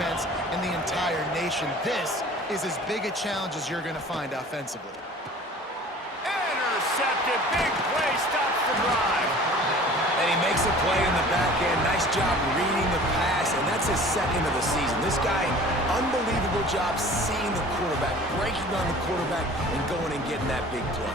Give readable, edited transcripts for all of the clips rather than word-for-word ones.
defense in the entire nation. This is as big a challenge as you're going to find offensively. Intercepted. Big play. Stops the drive. And he makes a play in the back end. Nice job reading the pass, and that's his second of the season. This guy, unbelievable job seeing the quarterback, breaking on the quarterback, and going and getting that big play.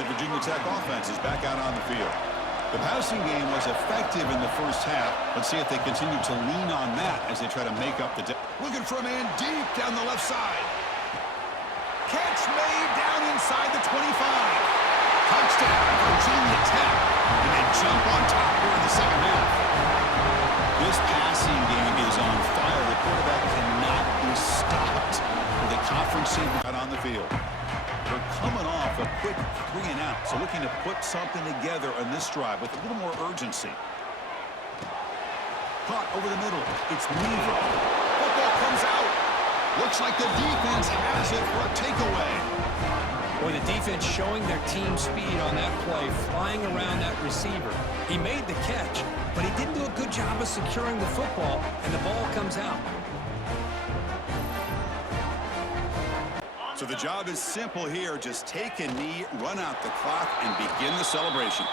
Virginia Tech offense is back out on the field. The passing game was effective in the first half. Let's see if they continue to lean on that as they try to make up the day. Looking for a man deep down the left side. Catch made down inside the 25. Touchdown, Virginia Tech. And they jump on top here in the second half. This passing game is on fire. The quarterback cannot be stopped with a conference team out on the field. They're coming off a quick 3-and-out, so looking to put something together on this drive with a little more urgency. Caught over the middle. It's Weaver. Football comes out. Looks like the defense has it for a takeaway. Boy, the defense showing their team speed on that play, flying around that receiver. He made the catch, but he didn't do a good job of securing the football, and the ball comes out. So the job is simple here. Just take a knee, run out the clock, and begin the celebration.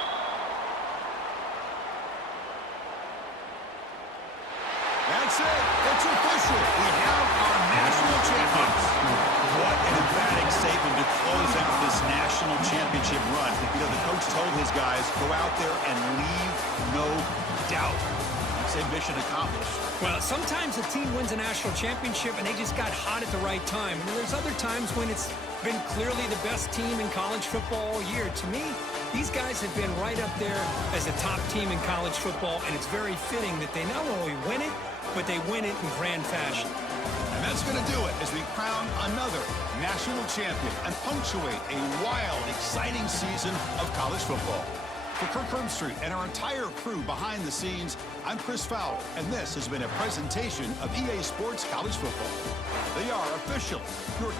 That's it. It's official. We have our national champions. What an emphatic statement to close out this national championship run. You know, the coach told his guys, go out there and leave no doubt. Say mission accomplished. Well, sometimes a team wins a national championship and they just got hot at the right time. And there's other times when it's been clearly the best team in college football all year. To me, these guys have been right up there as the top team in college football, and it's very fitting that they not only win it, but they win it in grand fashion. And that's going to do it as we crown another national champion and punctuate a wild, exciting season of college football. For Kirk Herbstreit and our entire crew behind the scenes, I'm Chris Fowler, and this has been a presentation of EA Sports College Football. They are officially your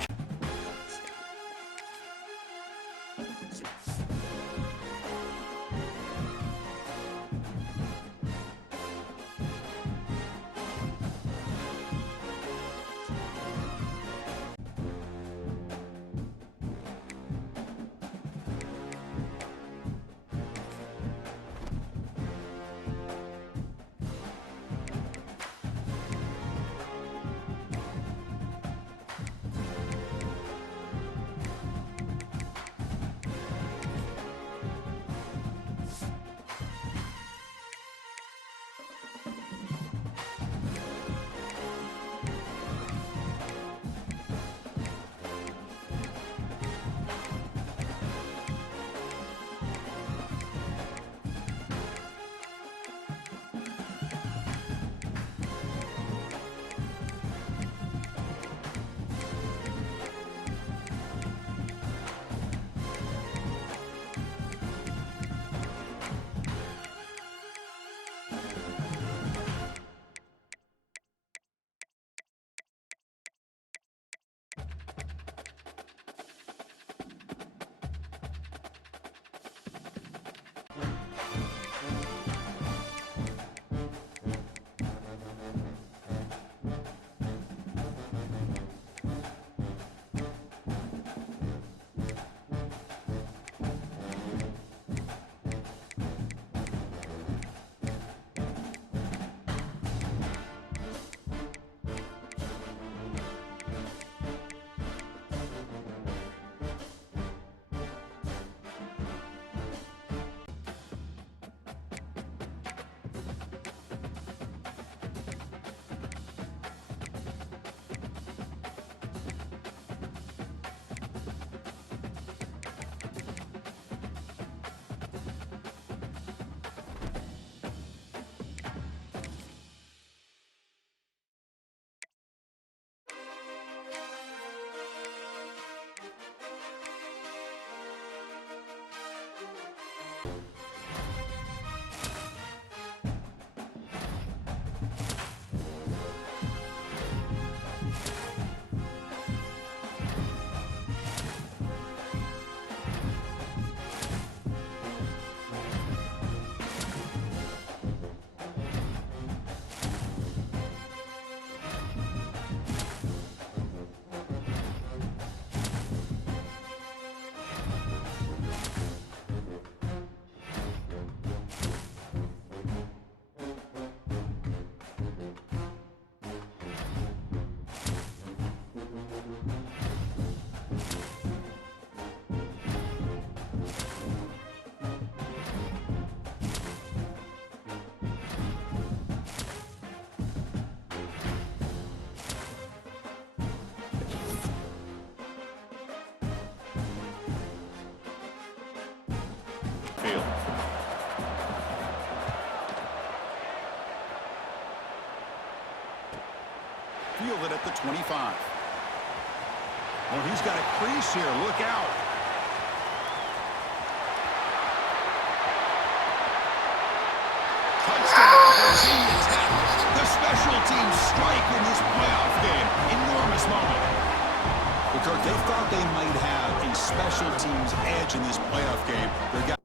Field. Fielded at the 25. Oh, he's got a crease here. Look out. Touchdown, Virginia Tech. The special teams strike in this playoff game. Enormous moment. Well, Kirk, they thought they might have a special teams edge in this playoff game. Their guy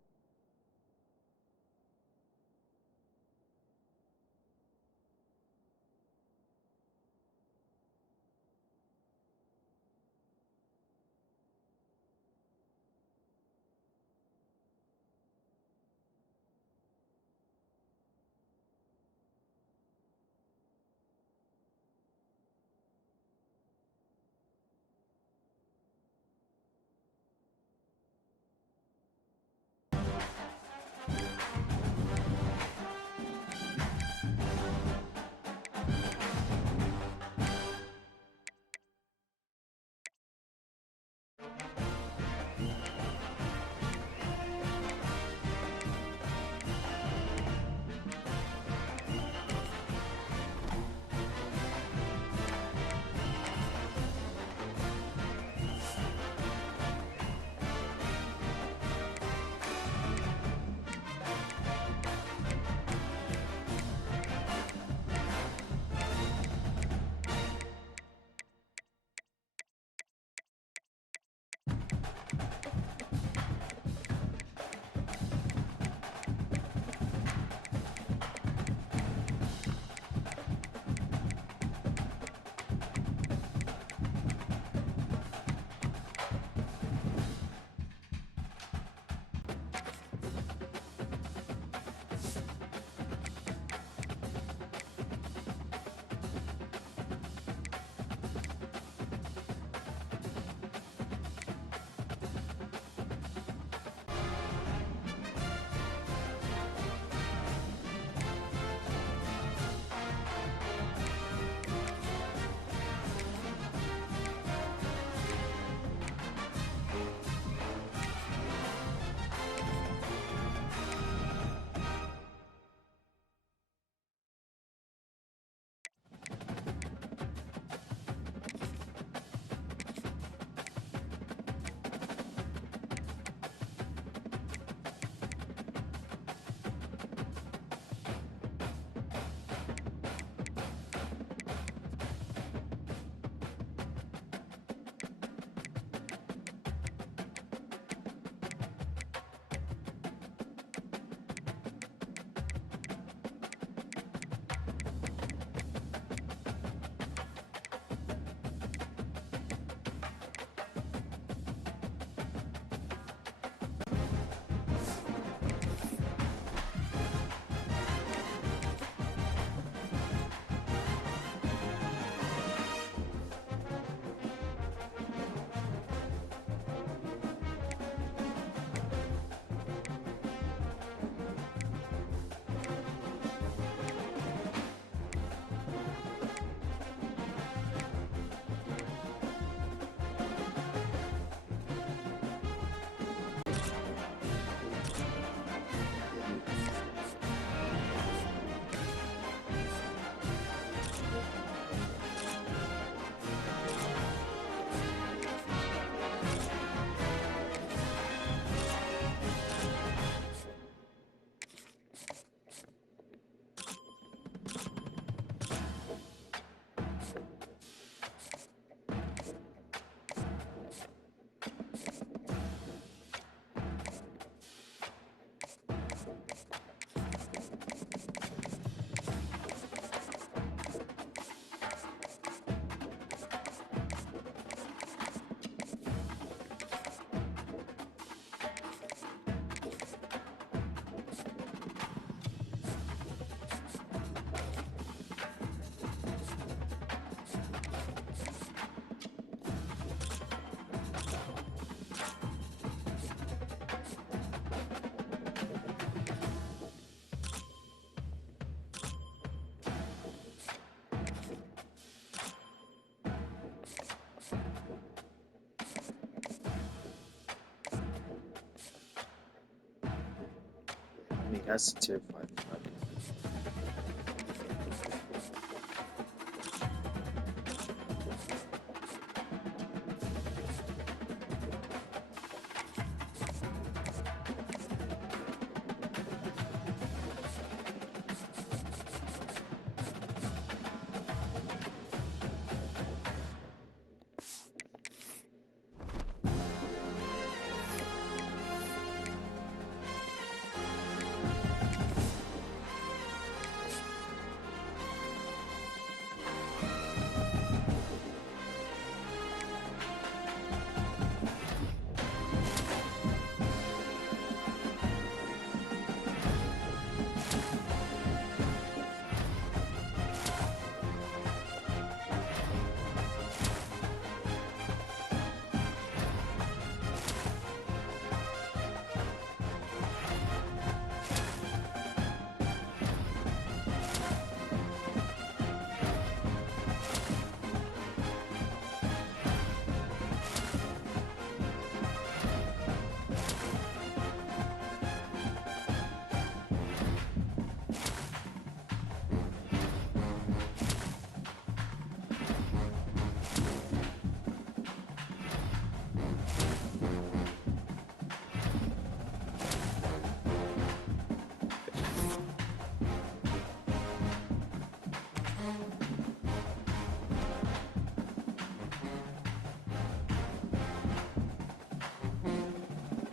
he has tier 5.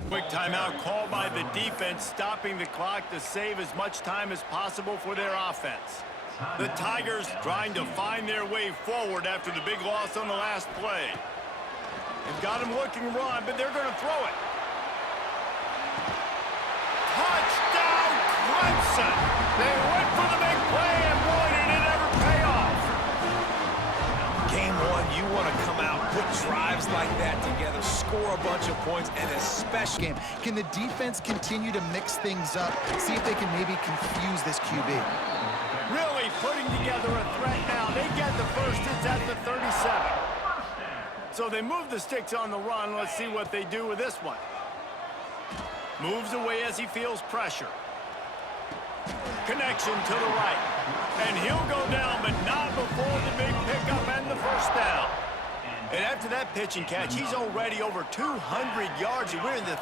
Quick timeout called by the defense, stopping the clock to save as much time as possible for their offense. The Tigers trying to find their way forward after the big loss on the last play. They've got them looking to run, but they're going to throw it. Touchdown, Clemson! They went for the big play, and boy, did it ever pay off. Game one, you want to come out, put drives like that together, score a bunch of points, and especially... Game. Can the defense continue to mix things up, see if they can maybe confuse this QB? Really putting together a threat now. They get the first. It's at the 37. So they move the sticks on the run. Let's see what they do with this one. Moves away as he feels pressure. Connection to the right. And he'll go down, but not before the big pickup and the first down. And after that pitch and catch, he's already over 200 yards. And we're in the...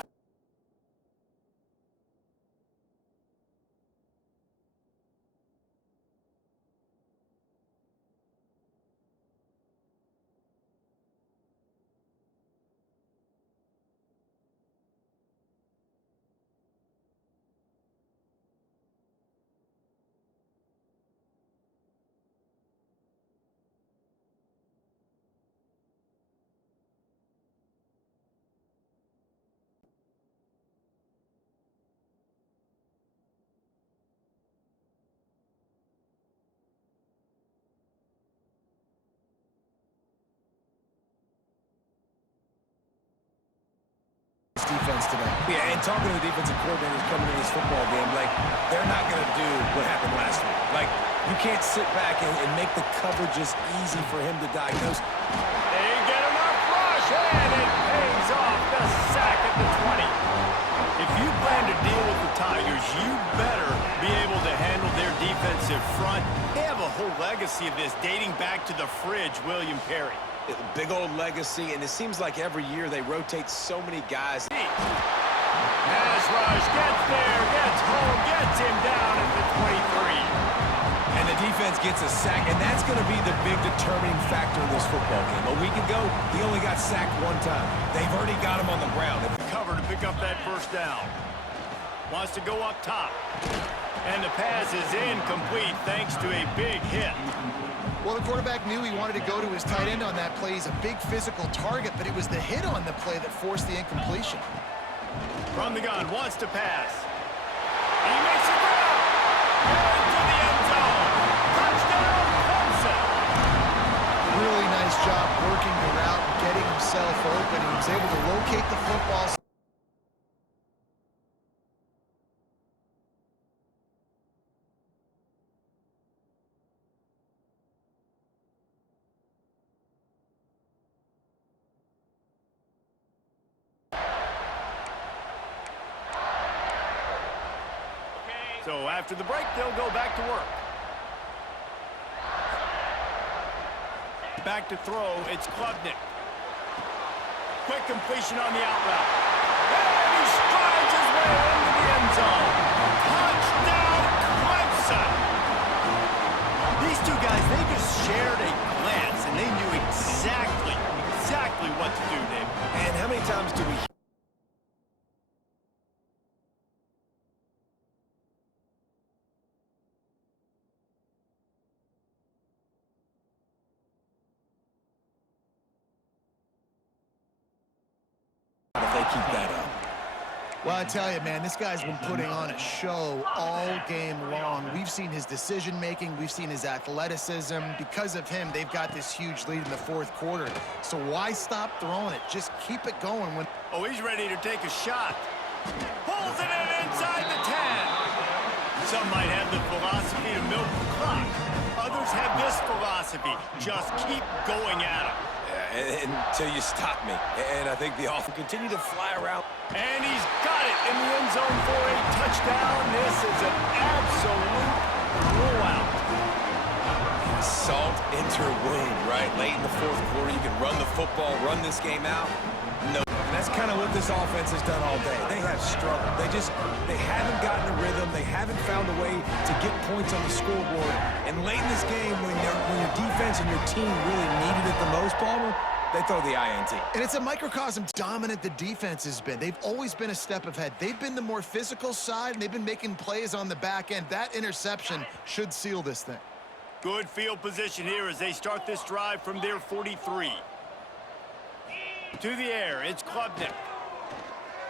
Defense today. Yeah, and talking to the defensive coordinators coming in this football game, like, they're not going to do what happened last week. Like, you can't sit back and make the coverages easy for him to diagnose. They get him up rush, and it pays off. The sack at the 20. If you plan to deal with the Tigers, you better be able to handle their defensive front. They have a whole legacy of this dating back to the fridge, William Perry. Big old legacy, and it seems like every year they rotate so many guys. Pass rush, gets there, gets home, gets him down at the 23. And the defense gets a sack, and that's going to be the big determining factor in this football game. A week ago, he only got sacked one time. They've already got him on the ground. Cover to pick up that first down. Wants to go up top. And the pass is incomplete thanks to a big hit. Well, the quarterback knew he wanted to go to his tight end on that play. He's a big physical target, but it was the hit on the play that forced the incompletion. From the gun, wants to pass. He makes it go! Into the end zone. Touchdown, Clemson! Really nice job working the route and getting himself open. He was able to locate the football. So after the break, they'll go back to work. Back to throw, it's Klubnik. Quick completion on the out route. And he strides his way into the end zone. Touchdown, Clemson! These two guys, they just shared a glance, and they knew exactly what to do, Dave. And how many times do we if they keep that up? Well, I tell you, man, this guy's been putting on a show all game long. We've seen his decision-making. We've seen his athleticism. Because of him, they've got this huge lead in the fourth quarter. So why stop throwing it? Just keep it going. Oh, he's ready to take a shot. Pulls it in inside the 10. Some might have the philosophy to milk the clock. Others have this philosophy. Just keep going at him. Until you stop me. And I think the offense continue to fly around. And he's got it in the end zone for a touchdown. This is an absolute blowout. Salt enter wound, right? Late in the fourth quarter, you can run the football, run this game out. No. And that's kind of what this offense has done all day. They have struggled. They haven't gotten a rhythm. They haven't found a way to get points on the scoreboard. And late in this game, when your defense and your team really needed it the most, Palmer, they throw the INT. And it's a microcosm dominant the defense has been. They've always been a step ahead. They've been the more physical side, and they've been making plays on the back end. That interception should seal this thing. Good field position here as they start this drive from their 43. To the air, it's Klubnik.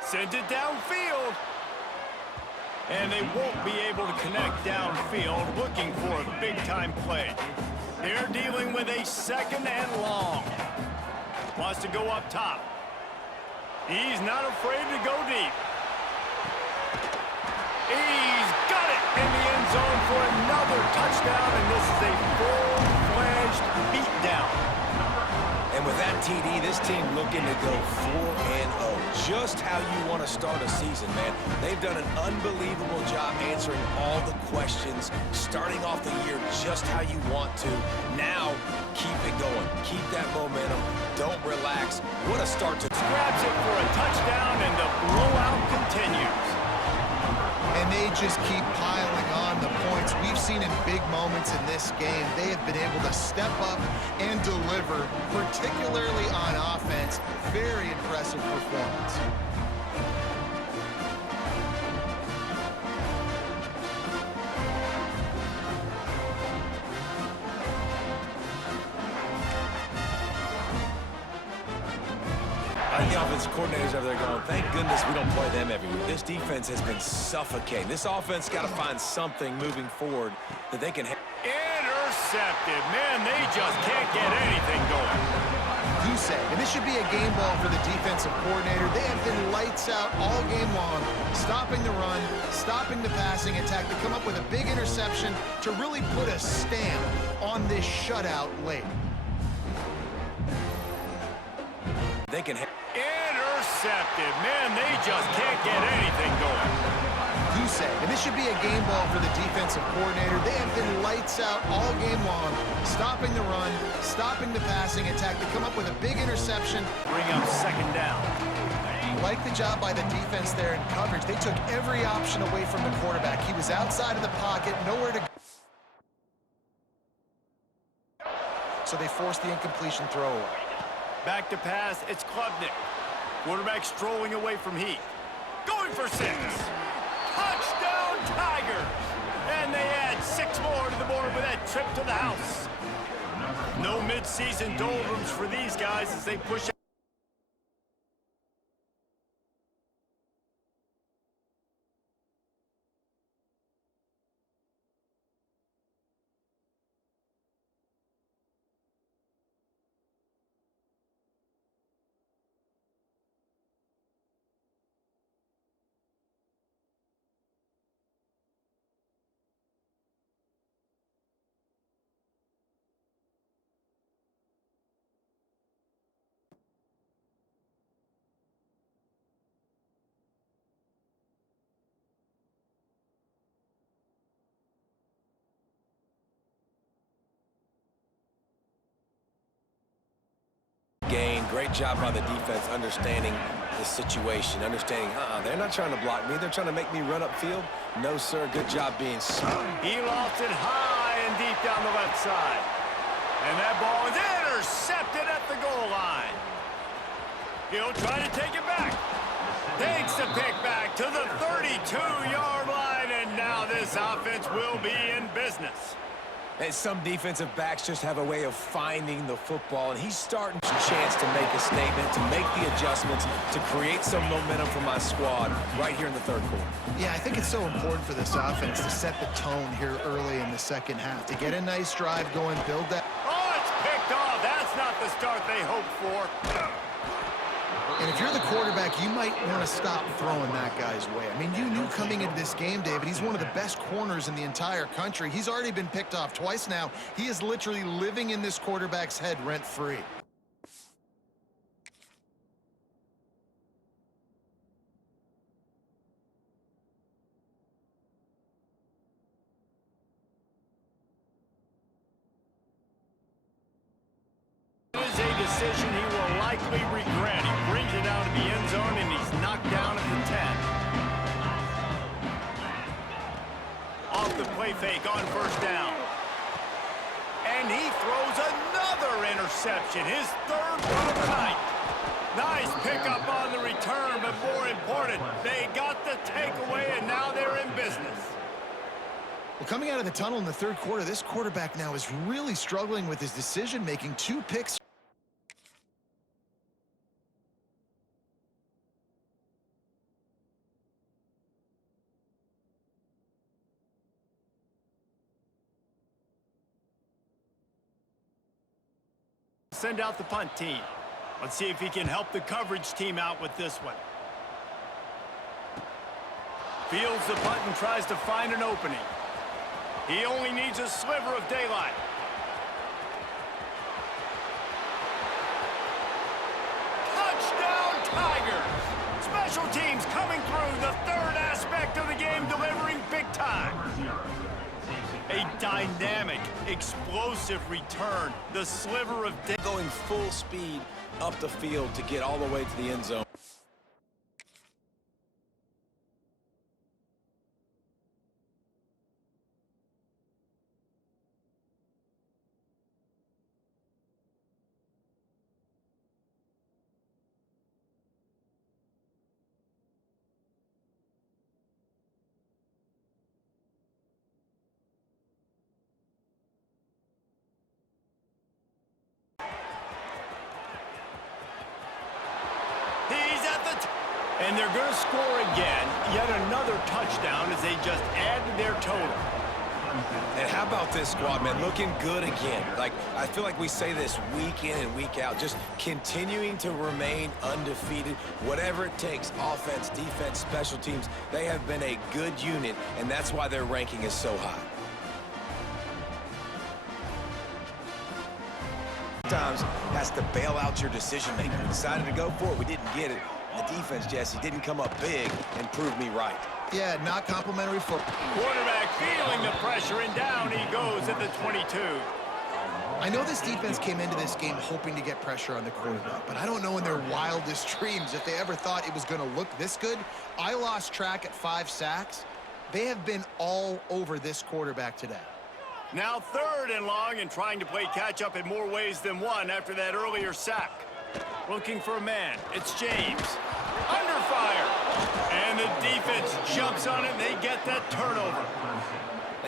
Sends it downfield. And they won't be able to connect downfield, looking for a big-time play. They're dealing with a second and long. Wants to go up top. He's not afraid to go deep. He's got it in the end zone for another touchdown, and this is a full-fledged beatdown. And with that TD, this team looking to go 4-0. Just how you want to start a season, man. They've done an unbelievable job answering all the questions, starting off the year just how you want to. Now, keep it going. Keep that momentum. Don't relax. What a start to... Grabs it for a touchdown, and the blowout continues. And they just keep piling on the points. We've seen in big moments in this game, they have been able to step up and deliver, particularly on offense. Very impressive performance. The offensive coordinators over there going, thank goodness we don't play them every week. This defense has been suffocating. This offense got to find something moving forward that they can... Intercepted. Man, they just can't get anything going. Goose egg. And this should be a game ball for the defensive coordinator. They have been lights out all game long, stopping the run, stopping the passing attack to come up with a big interception to really put a stamp on this shutout late. They can... Intercepted. Man, they just can't get anything going. Goose egg. And this should be a game ball for the defensive coordinator. They have been lights out all game long, stopping the run, stopping the passing attack to come up with a big interception. Bring up second down. Like the job by the defense there in coverage. They took every option away from the quarterback. He was outside of the pocket, nowhere to go. So they forced the incompletion throwaway. Back to pass, it's Klubnik. Quarterback strolling away from Heath. Going for 6. Touchdown, Tigers! And they add 6 more to the board with that trip to the house. No mid-season doldrums for these guys as they push great job by the defense understanding the situation, understanding, they're not trying to block me. They're trying to make me run upfield. No, sir. Good job being smart. He lost it high and deep down the left side. And that ball is intercepted at the goal line. He'll try to take it back. Takes the pick back to the 32-yard line, and now this offense will be in business. And some defensive backs just have a way of finding the football, and he's starting a chance to make a statement, to make the adjustments, to create some momentum for my squad right here in the third quarter. Yeah, I think it's so important for this offense to set the tone here early in the second half, to get a nice drive going, build that. Oh, it's picked off. That's not the start they hoped for. And if you're the quarterback, you might want to stop throwing that guy's way. I mean, you knew coming into this game, David, he's one of the best corners in the entire country. He's already been picked off twice now. He is literally living in this quarterback's head rent-free. It is a decision he will likely regret. He brings it out of the end zone, and he's knocked down at the 10. Off the play fake on first down. And he throws another interception, his third one of the night. Nice pickup on the return, but more important, they got the takeaway, and now they're in business. Well, coming out of the tunnel in the third quarter, this quarterback now is really struggling with his decision-making. 2 picks. Send out the punt team. Let's see if he can help the coverage team out with this one. Fields the punt and tries to find an opening. He only needs a sliver of daylight. Touchdown, Tigers! Special teams coming through, the third aspect of the game, delivering big time. A dynamic, explosive return. The sliver of day. Going full speed up the field to get all the way to the end zone. And they're going to score again. Yet another touchdown as they just added their total. And how about this squad, man? Looking good again. Like, I feel like we say this week in and week out, just continuing to remain undefeated. Whatever it takes, offense, defense, special teams, they have been a good unit, and that's why their ranking is so high. Sometimes has to bail out your decision-making. We decided to go for it. We didn't get it. The defense, Jesse, didn't come up big and prove me right. Yeah, not complimentary football. Quarterback feeling the pressure, and down he goes at the 22. I know this defense came into this game hoping to get pressure on the quarterback, but I don't know in their wildest dreams if they ever thought it was going to look this good. I lost track at 5 sacks. They have been all over this quarterback today. Now 3rd and long, and trying to play catch-up in more ways than one after that earlier sack. Looking for a man. It's James. Under fire. And the defense jumps on it, and they get that turnover.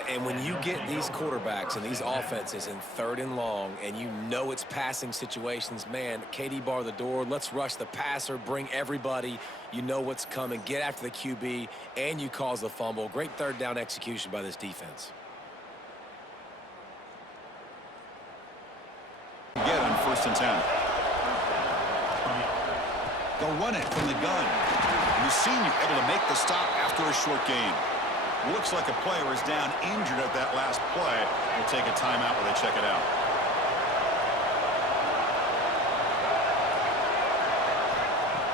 And when you get these quarterbacks and these offenses in 3rd and long, and you know it's passing situations, man, KD bar the door, let's rush the passer, bring everybody. You know what's coming. Get after the QB, and you cause the fumble. Great 3rd down execution by this defense. Get on 1st and 10. They'll run it from the gun. The senior able to make the stop after a short gain. Looks like a player is down injured at that last play. We'll take a timeout while they check it out.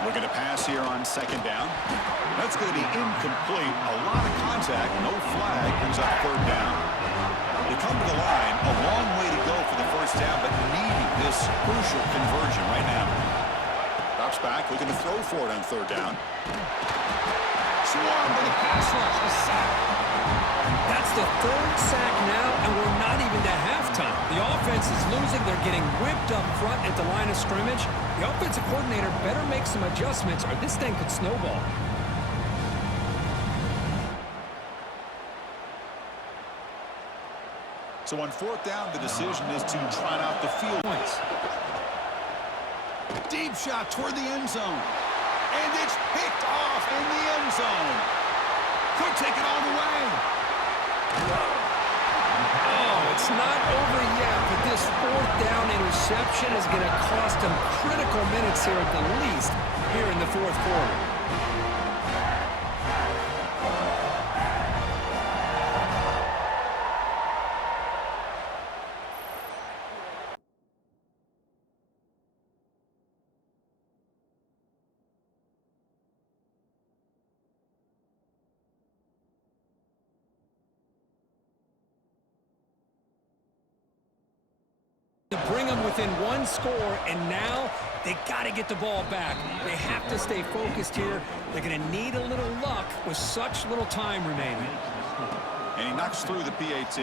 Looking to pass here on 2nd down. That's going to be incomplete. A lot of contact, no flag, brings up 3rd down. They come to the line, a long way to go for the 1st down, but needing this crucial conversion right now. steps back, looking to throw for it on third down. Swarmed with a pass rush, a sack. That's the third sack now, and we're not even to halftime. The offense is losing. They're getting whipped up front at the line of scrimmage. The offensive coordinator better make some adjustments, or this thing could snowball. So on fourth down, the decision is to trot out the field. Deep shot toward the end zone. And it's picked off in the end zone. Could take it all the way. Oh, it's not over yet, but this fourth down interception is going to cost them critical minutes here at the least here in the fourth quarter. To bring them within one score, and now they got to get the ball back. They have to stay focused here. They're going to need a little luck with such little time remaining. And he knocks through the PAT.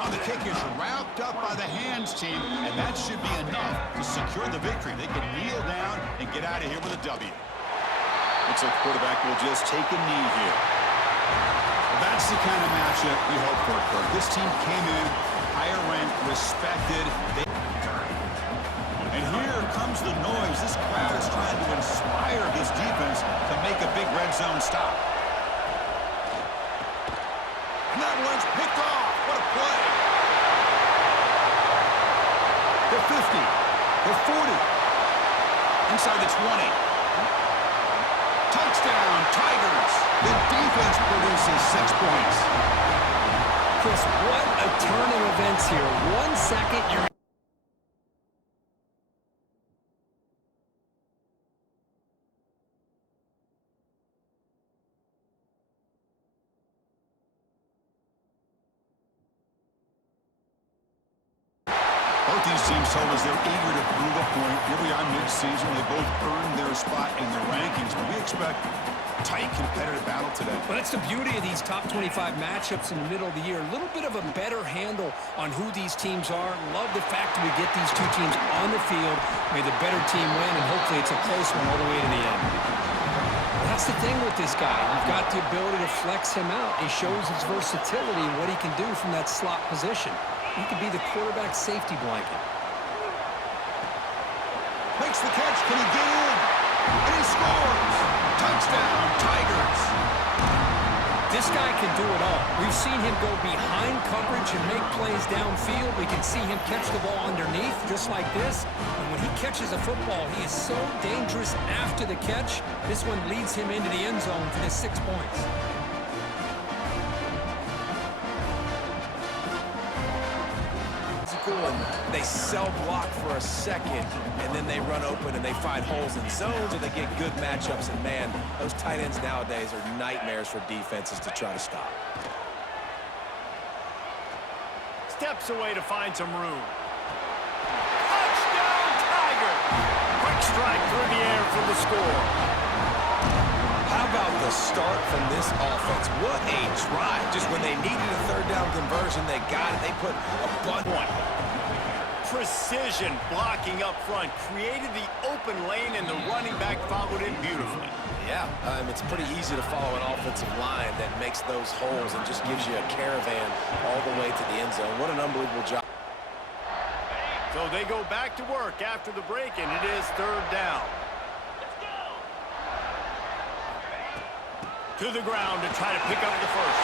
Now the kick is wrapped up by the hands team, and that should be enough to secure the victory. They can kneel down and get out of here with a W. Looks like the quarterback will just take a knee here. That's the kind of matchup you hope for, Kirk. This team came in higher ranked, respected. And here comes the noise. This crowd is trying to inspire this defense to make a big red zone stop. And that one's picked off. What a play. The 50, the 40, inside the 20. Touchdown, Tigers. The defense produces 6 points. Chris, what a turn of events here. 1 second, you're... Both these teams told us they're eager to prove a point. Here we are mid-season. They both earned their spot in the rankings, but we expect tight competitive battle today. Well, that's the beauty of these top 25 matchups in the middle of the year. A little bit of a better handle on who these teams are. Love the fact that we get these two teams on the field. May the better team win, and hopefully it's a close one all the way to the end. Well, that's the thing with this guy. You've got the ability to flex him out. He shows his versatility, what he can do from that slot position. He could be the quarterback safety blanket. Makes the catch. Can he get in? And he scores. Touchdown, Tigers. This guy can do it all. We've seen him go behind coverage and make plays downfield. We can see him catch the ball underneath just like this. And when he catches a football, he is so dangerous after the catch. This one leads him into the end zone for the 6 points. They cell block for a second, and then they run open and they find holes in zones, and they get good matchups. And man, those tight ends nowadays are nightmares for defenses to try to stop. Steps away to find some room. Touchdown, Tigers! Quick strike through the air for the score. How about the start from this offense? What a drive. Just when they needed a third down conversion, they got it. They put a bunch. Precision blocking up front. Created the open lane, and the running back followed it beautifully. Yeah, it's pretty easy to follow an offensive line that makes those holes and just gives you a caravan all the way to the end zone. What an unbelievable job. So they go back to work after the break, and it is third down. To the ground to try to pick up the first.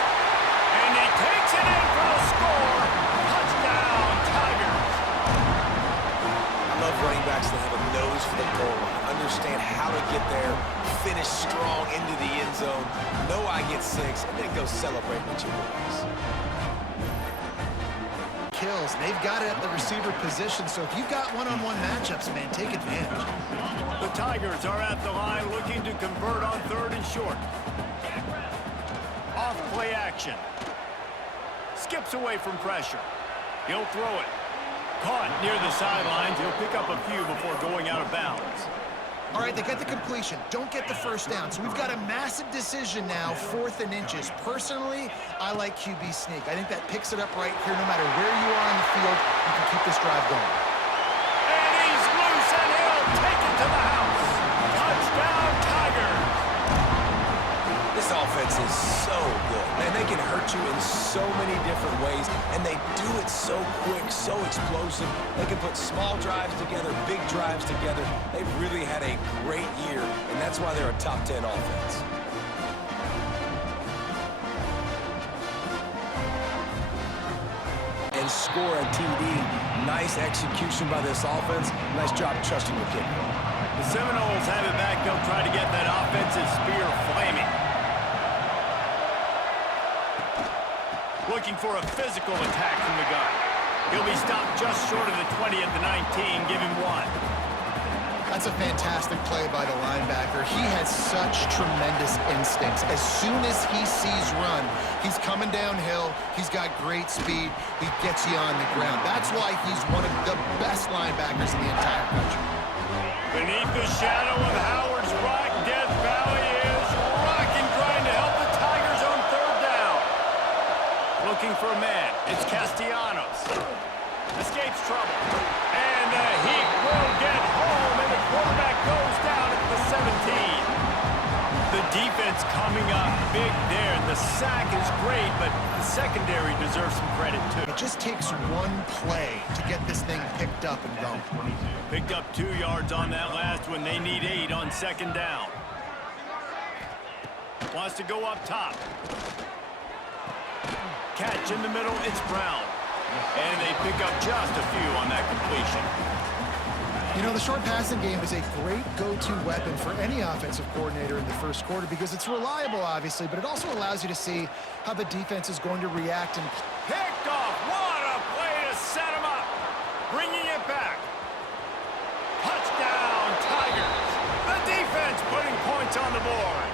And he takes it in for a score. Touchdown, Tigers. I love running backs that have a nose for the goal line. Understand how to get there, finish strong into the end zone, know I get 6, and then go celebrate with your boys. Kills. They've got it at the receiver position, so if you've got one-on-one matchups, man, take advantage. The Tigers are at the line looking to convert on third and short. Off play action. Skips away from pressure. He'll throw it. Caught near the sidelines. He'll pick up a few before going out of bounds. All right, they get the completion. Don't get the first down. So we've got a massive decision now, 4th and inches. Personally, I like QB sneak. I think that picks it up right here. No matter where you are on the field, you can keep this drive going. And he's loose, and he'll take it to the house. Touchdown, Tigers. This offense is so good. Man, they can hurt you in so many different ways, and they do it so quick, so explosive. They can put small drives together, big drives together. They've really had a great year, and that's why they're a top 10 offense. And score a TD. Nice execution by this offense. Nice job trusting your kicker. The Seminoles have it back. They'll try to get that offensive spear flaming. Looking for a physical attack from the gun. He'll be stopped just short of the 20 at the 19. Give him 1. That's a fantastic play by the linebacker. He has such tremendous instincts. As soon as he sees run, he's coming downhill. He's got great speed. He gets you on the ground. That's why he's one of the best linebackers in the entire country. Beneath the shadow of Howard's Rock, Death Valley is rocking, trying to help the Tigers on 3rd down. Looking for a man. It's Castellanos. Escapes trouble. And the Heat will get home, and the quarterback goes down at the 17. The defense coming up big there. The sack is great, but the secondary deserves some credit, too. It just takes one play to get this thing picked up and going. Picked up 2 yards on that last one. They need 8 on 2nd down. Wants to go up top. Catch in the middle, it's Brown. And they pick up just a few on that completion. You know, the short passing game is a great go-to weapon for any offensive coordinator in the first quarter because it's reliable, obviously, but it also allows you to see how the defense is going to react. And Picked off. What a play to set him up. Bringing it back. Touchdown, Tigers. The defense putting points on the board.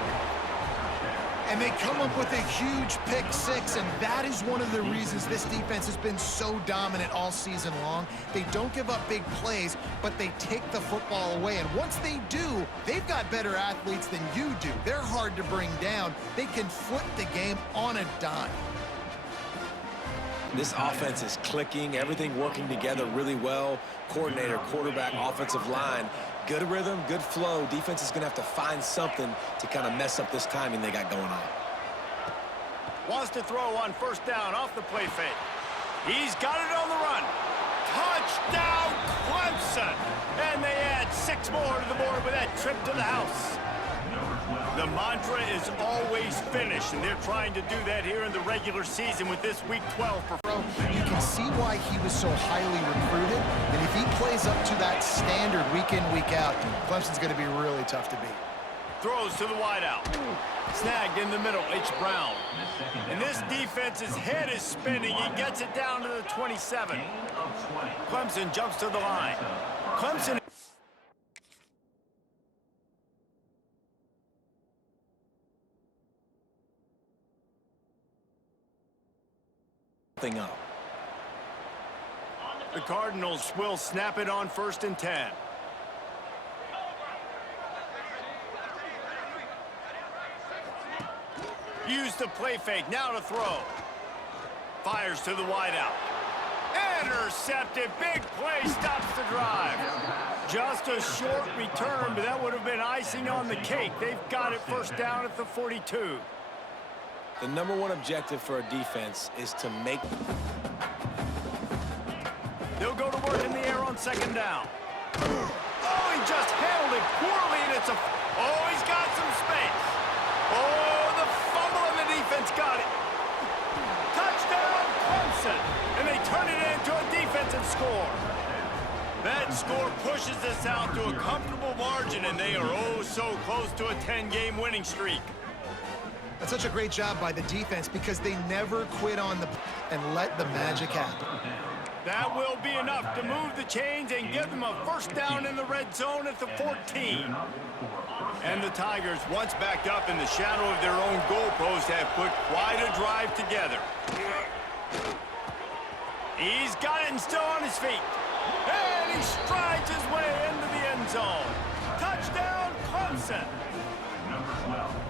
And they come up with a huge pick 6, and that is one of the reasons this defense has been so dominant all season long. They don't give up big plays, but they take the football away. And once they do, they've got better athletes than you do. They're hard to bring down. They can flip the game on a dime. This offense is clicking, everything working together really well. Coordinator, quarterback, offensive line. Good rhythm, good flow. Defense is going to have to find something to kind of mess up this timing they got going on. Wants to throw on 1st down off the play fake. He's got it on the run. Touchdown, Clemson. And they add 6 more to the board with that trip to the house. The mantra is always finish, and they're trying to do that here in the regular season with this Week 12 performance. You can see why he was so highly recruited, and if he plays up to that standard week in, week out, Clemson's going to be really tough to beat. Throws to the wideout. Snagged in the middle, H. Brown. And this defense's head is spinning. He gets it down to the 27. Clemson jumps to the line. Clemson... Up. The Cardinals will snap it on 1st and 10. Use the play fake, now to throw. Fires to the wideout. Intercepted, big play, stops the drive. Just a short return, but that would have been icing on the cake. They've got it 1st down at the 42. The #1 objective for a defense is to make... They'll go to work in the air on 2nd down. Oh, he just handled it poorly, and it's a... Oh, he's got some space. Oh, the fumble, and the defense got it. Touchdown, Clemson. And they turn it into a defensive score. That score pushes us out to a comfortable margin, and they are oh so close to a 10-game winning streak. That's such a great job by the defense because they never quit on the and let the magic happen. That will be enough to move the chains and give them a 1st down in the red zone at the 14. And the Tigers, once backed up in the shadow of their own goalpost, have put quite a drive together. He's got it and still on his feet. And he strides his way into the end zone. Touchdown! Clemson.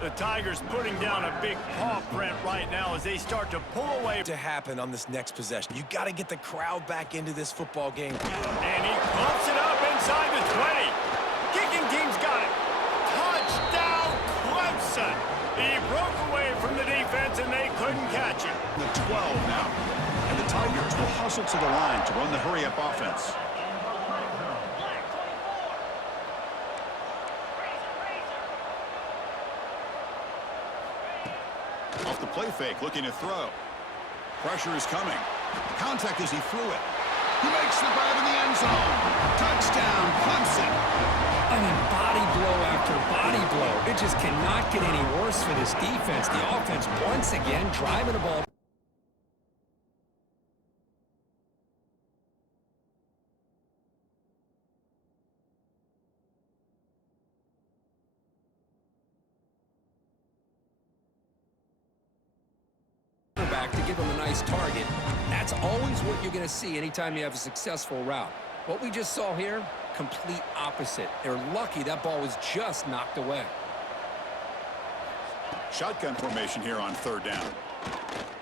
The Tigers putting down a big paw print right now as they start to pull away. To happen on this next possession. You got to get the crowd back into this football game. And he pumps it up inside the 20. Kicking team's got it. Touchdown, Clemson. He broke away from the defense, and they couldn't catch him. The 12 now. And the Tigers will hustle to the line to run the hurry-up offense. Off the play fake, looking to throw. Pressure is coming. Contact as he threw it. He makes the grab in the end zone. Touchdown, Clemson. I mean, body blow after body blow. It just cannot get any worse for this defense. The offense, once again, driving the ball back to give him a nice target. That's always what you're going to see anytime you have a successful route. What we just saw here, complete opposite. They're lucky that ball was just knocked away. Shotgun formation here on third down.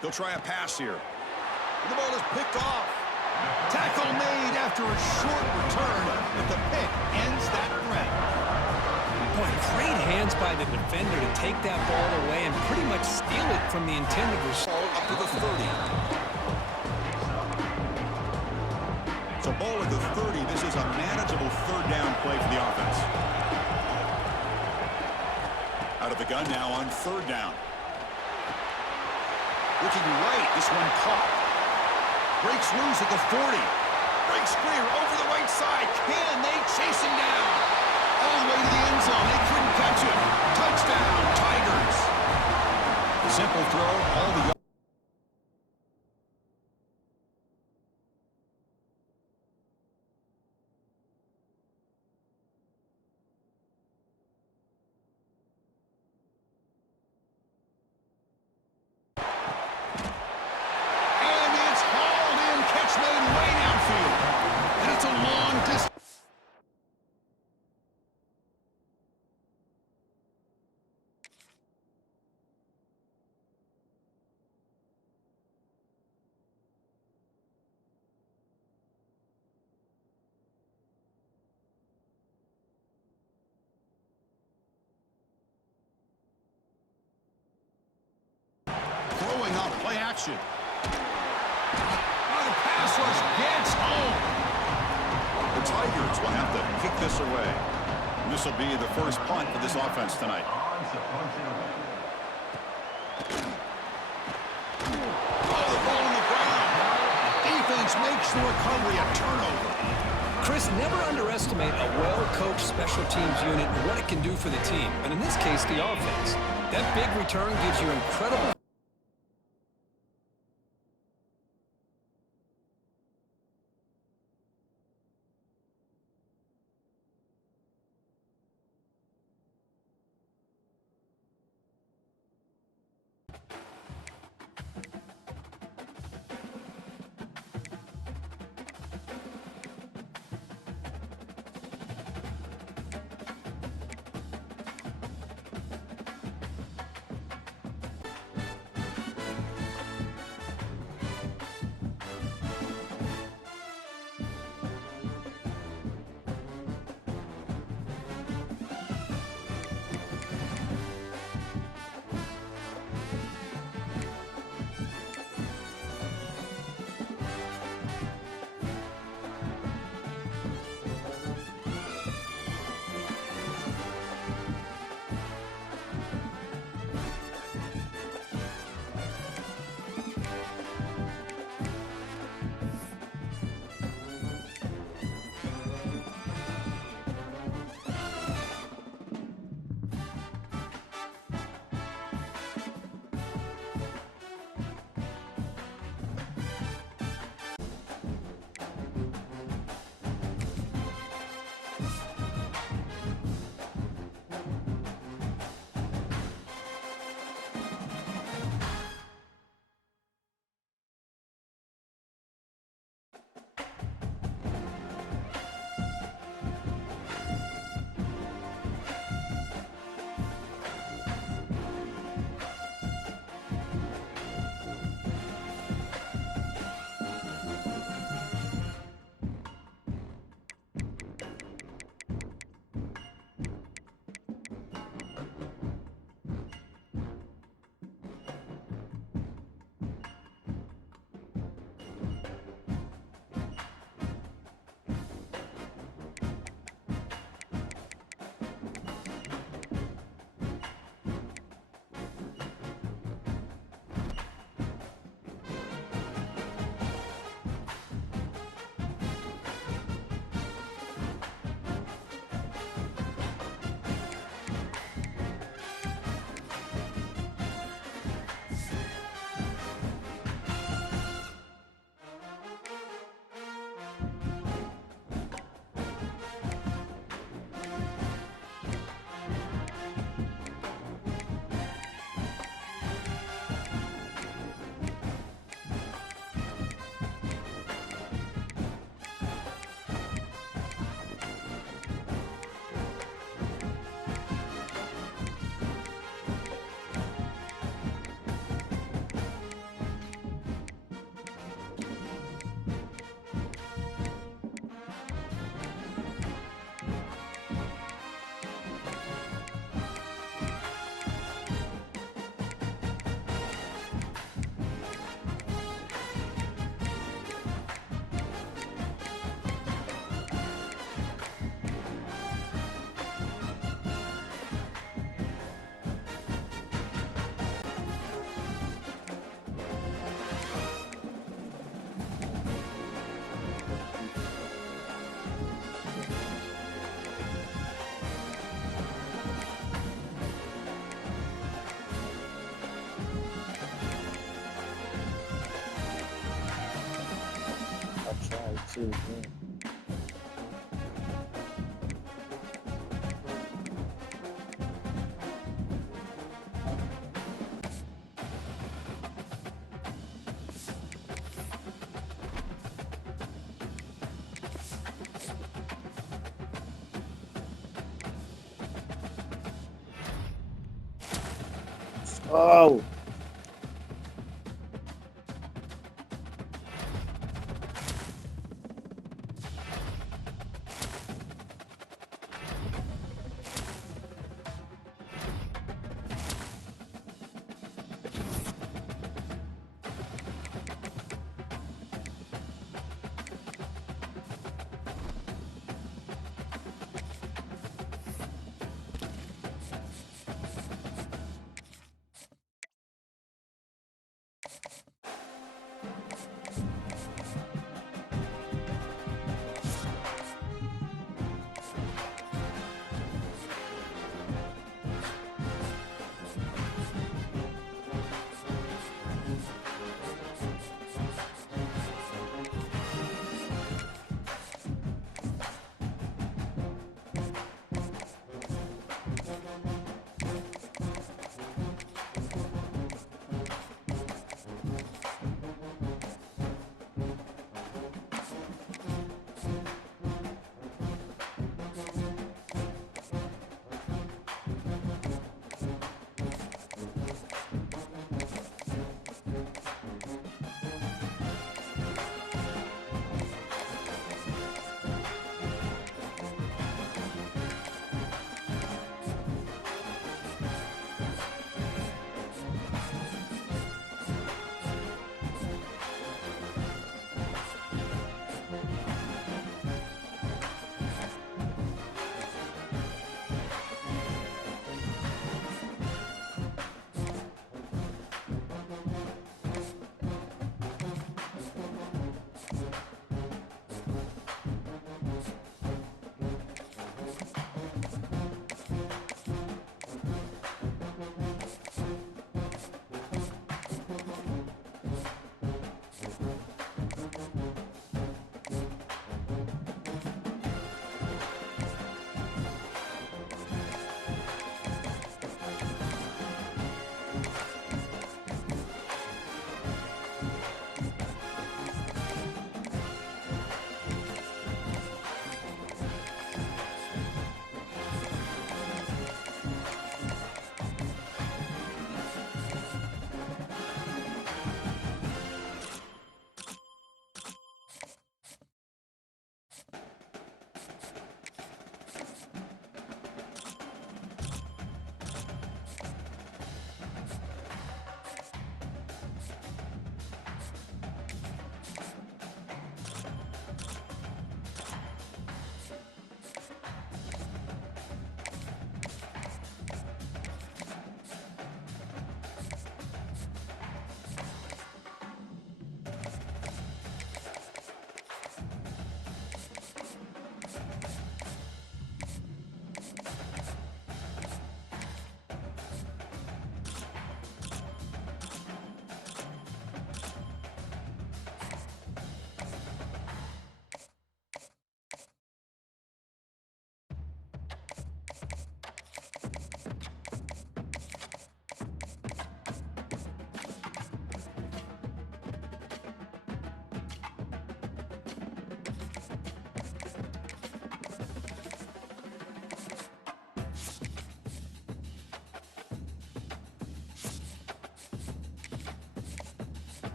He'll try a pass here. And the ball is picked off. Tackle made after a short return, but the pick ends that threat. Boy, great hands by the defender to take that ball away and pretty much steal it from the intended result. Up to the 30. So ball at the 30. This is a manageable third down play for the offense. Out of the gun now on third down. Looking right. This one caught. Breaks loose at the 40. Breaks clear over the right side. Can they chase him down? All the way to the end zone. They couldn't catch him. Touchdown, Tigers. Simple throw. All the play action. Oh, the pass rush gets home. The Tigers will have to kick this away. And this will be the first punt for this offense tonight. Oh, the ball on the ground. Defense makes the recovery a turnover. Chris, never underestimate a well-coached special teams unit and what it can do for the team. And in this case, the offense. That big return gives you incredible Oh.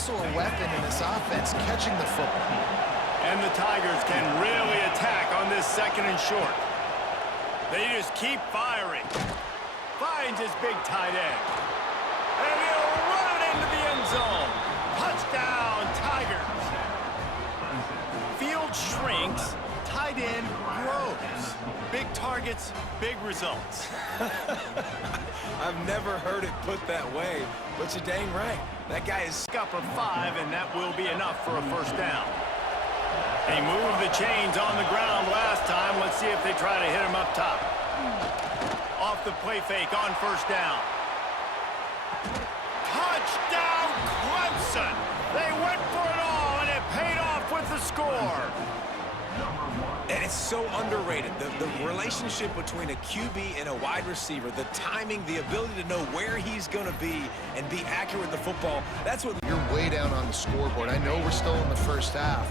also a weapon in this offense, catching the football. And the Tigers can really attack on this 2nd and short. They just keep firing. Finds his big tight end. And he'll run it into the end zone. Touchdown, Tigers. Field shrinks, tight end grows. Big targets, big results. I've never heard it put that way, but you're dang right. That guy is... Up for 5, and that will be enough for a first down. They moved the chains on the ground last time. Let's see if they try to hit him up top. Off the play fake on first down. Touchdown, Clemson! They went for it all, and it paid off with the score. And it's so underrated. The relationship between a QB and a wide receiver, the timing, the ability to know where he's going to be and be accurate with the football, that's what... You're way down on the scoreboard. I know we're still in the first half,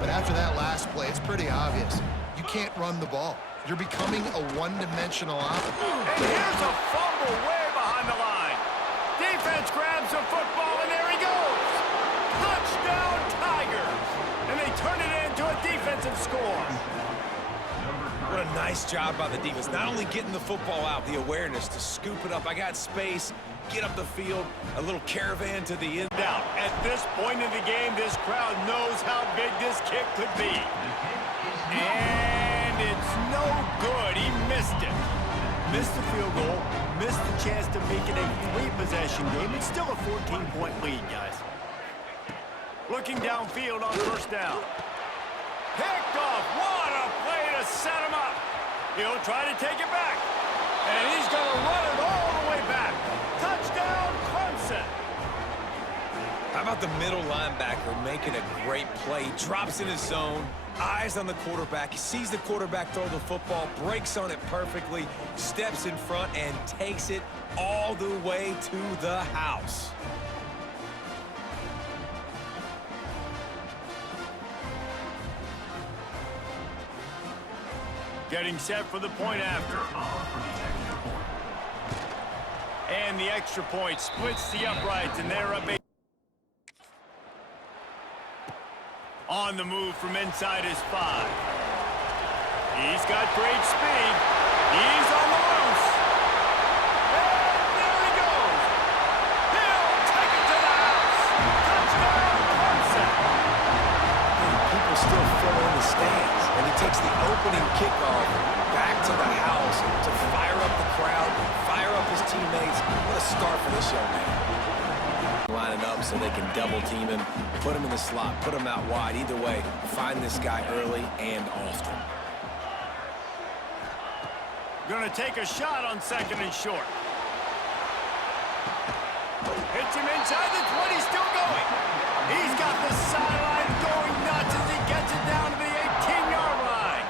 but after that last play, it's pretty obvious. You can't run the ball. You're becoming a one-dimensional offense. And here's a fumble way behind the line. Defense grabs the football, and there he goes. Touchdown, Tigers. And they turn it into a defensive score. What a nice job by the defense. Not only getting the football out, the awareness to scoop it up. I got space, get up the field, a little caravan to the end. Now, at this point in the game, this crowd knows how big this kick could be. And it's no good. He missed it. Missed the field goal, missed the chance to make it a 3-possession game. It's still a 14-point lead, guys. Looking downfield on first down. Picked off. What a play to set him up. He'll try to take it back. And he's going to run it all the way back. Touchdown, Clemson. How about the middle linebacker making a great play? Drops in his zone, eyes on the quarterback. He sees the quarterback throw the football, breaks on it perfectly, steps in front, and takes it all the way to the house. Getting set for the point after. And the extra point splits the uprights, and they're up 8. On the move from inside his 5. He's got great speed. He's on the loose. And there he goes. He'll take it to the house. Touchdown, Clemson. People still fill in the stands, and he takes the opening kickoff back to the house to fire up the crowd, fire up his teammates. What a start for this young man. Lining up so they can double team him, put him in the slot, put him out wide. Either way, find this guy early and often. Going to take a shot on 2nd and short. Hits him inside the 20, still going. He's got the sideline going nuts as he gets it down to the 18-yard line.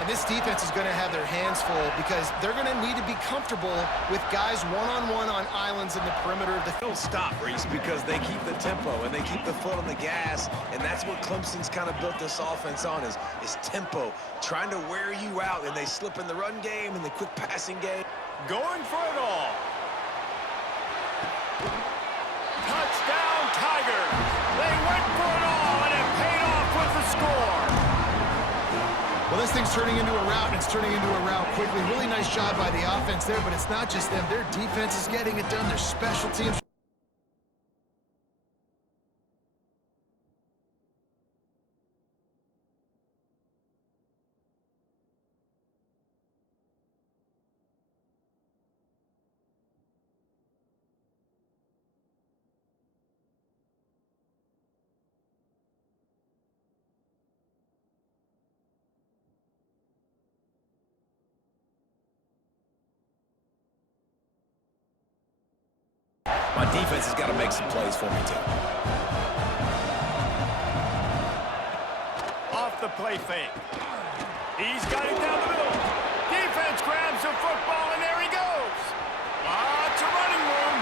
And this defense is going to have their hands full because they're going to need to be comfortable with guys one-on-one on islands in the perimeter of the Don't stop, Reese, because they keep the tempo and they keep the foot on the gas, and that's what Clemson's kind of built this offense on is tempo, trying to wear you out, and they slip in the run game and the quick passing game. Going for it all. Touchdown, Tigers. They went for it all, and it paid off with the score. Well, this thing's turning into a rout, and it's turning into a rout quickly. Really nice job by the offense there, but it's not just them. Their defense is getting it done. Their special teams. My defense has got to make some plays for me, too. Off the play fake. He's got it down the middle. Defense grabs the football, and there he goes. It's a running room.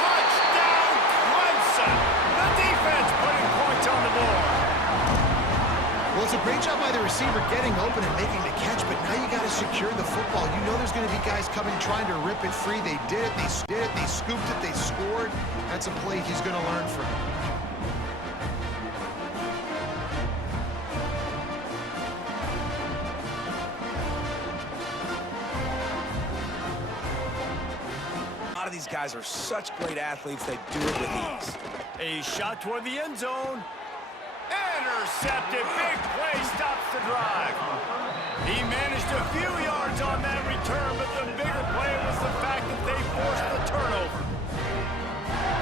Touchdown, Clemson. The defense putting points on the board. Well, it's a great job by the receiver getting open and making the catch, but now you got to secure the football. You know there's going to be guys coming trying to rip it free. They did it. They scooped it. They scored. Now that's a play he's going to learn from. A lot of these guys are such great athletes, they do it with ease. A shot toward the end zone. Intercepted. Big play stops the drive. He managed a few yards on that return, but the bigger play was the fact that they forced the turnover.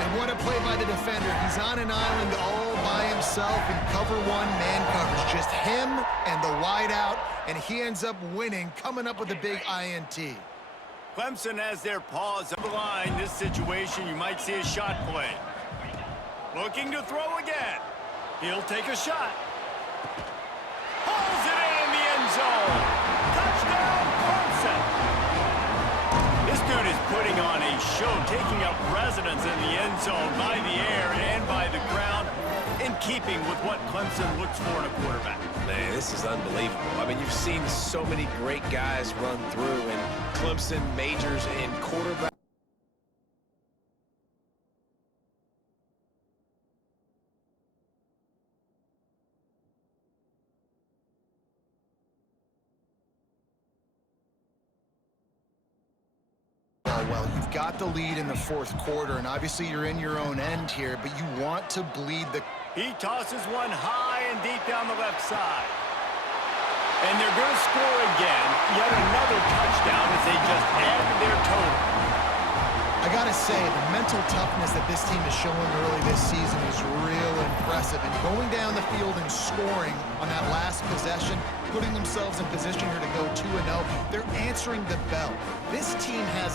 And what a play by the defender. He's on an island all by himself in cover one man coverage. Just him and the wide out, and he ends up winning, coming up with a big INT. Clemson has their paws on the line. This situation, you might see a shot play. Looking to throw again. He'll take a shot. Pulls it in the end zone. Touchdown, Clemson. This dude is putting on a show, taking up residence in the end zone by the air and by the ground, in keeping with what Clemson looks for in a quarterback. Man, this is unbelievable. I mean, you've seen so many great guys run through, and Clemson majors in quarterback. Well, you've got the lead in the fourth quarter, and obviously you're in your own end here, but you want to bleed the... He tosses one high and deep down the left side. And they're going to score again. Yet another touchdown as they just add to their total. I got to say, the mental toughness that this team is showing early this season is real impressive. And going down the field and scoring on that last possession, putting themselves in position here to go 2-0, they're answering the bell. This team has